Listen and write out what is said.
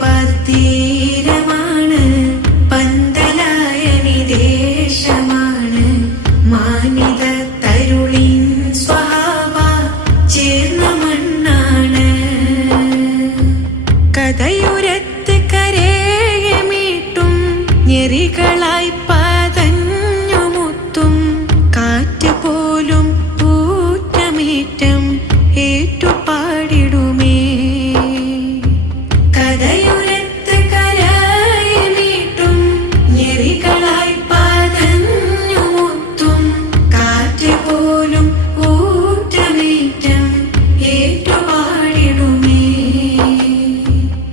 പാർത്തീരമാണ് പന്തലായനി ദേശമാണ് മാനിത തരുളിൻ സ്വഭാവ ചേർന്ന മണ്ണാണ് കഥയുരത്ത് കരയമീട്ടും ഞെറികളായി പതഞ്ഞുമുത്തും കാറ്റ് പോലും ൂറ്റമേറ്റം ഏറ്റുപാടിടുമേ കഥയു